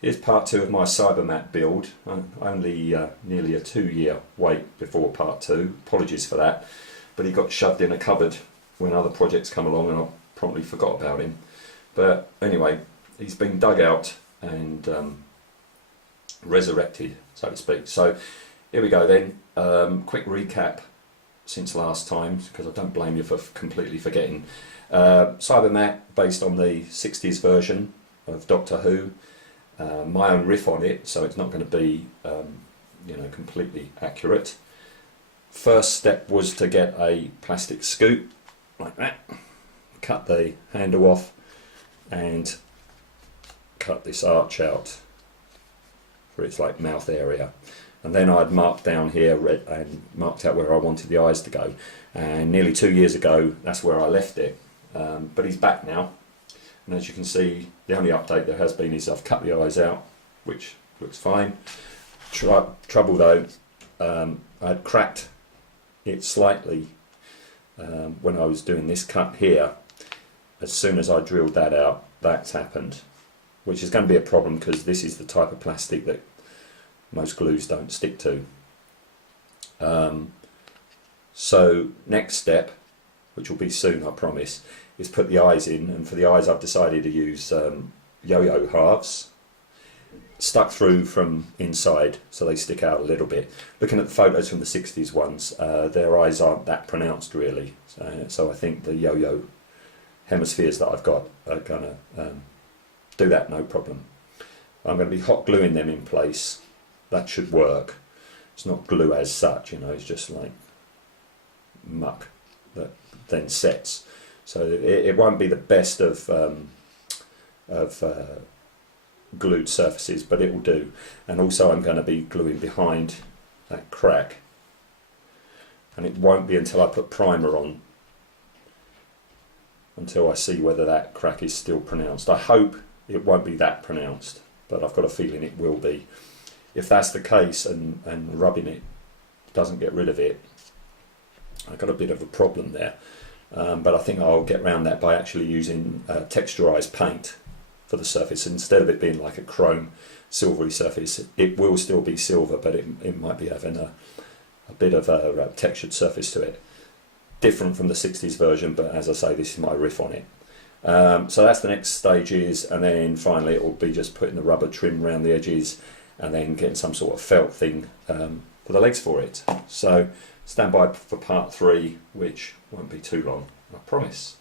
Here's part 2 of my Cybermat build. Only nearly a 2-year wait before part 2. Apologies for that. But he got shoved in a cupboard when other projects come along and I promptly forgot about him. But anyway, he's been dug out and resurrected, so to speak. So here we go then. Quick recap since last time, because I don't blame you for completely forgetting. Cybermat, based on the 60s version of Doctor Who. My own riff on it, so it's not going to be completely accurate. First step was to get a plastic scoop like that, cut the handle off and cut this arch out for its like mouth area, and then I'd marked down here and marked out where I wanted the eyes to go, and nearly 2 years ago that's where I left it. But he's back now. And as you can see, the only update there has been is I've cut the eyes out, which looks fine. Trouble though, I'd cracked it slightly when I was doing this cut here. As soon as I drilled that out, that's happened, which is going to be a problem because this is the type of plastic that most glues don't stick to. So next step, which will be soon I promise, is put the eyes in, and for the eyes I've decided to use yo-yo halves stuck through from inside so they stick out a little bit. Looking at the photos from the 60s ones, their eyes aren't that pronounced really, so I think the yo-yo hemispheres that I've got are going to do that no problem. I'm going to be hot gluing them in place. That should work. It's not glue as such, it's just like muck that then sets. So it won't be the best of glued surfaces, but it will do. And also I'm going to be gluing behind that crack, and it won't be until I put primer on until I see whether that crack is still pronounced. I hope it won't be that pronounced, but I've got a feeling it will be. If that's the case and rubbing it doesn't get rid of it, I've got a bit of a problem there. But I think I'll get around that by actually using texturized paint for the surface. Instead of it being like a chrome silvery surface, it will still be silver, but it might be having a bit of a textured surface to it. Different from the 60s version, but as I say, this is my riff on it. So that's the next stages, and then finally it will be just putting the rubber trim around the edges and then getting some sort of felt thing for the legs for it. So stand by for part 3, which won't be too long, I promise.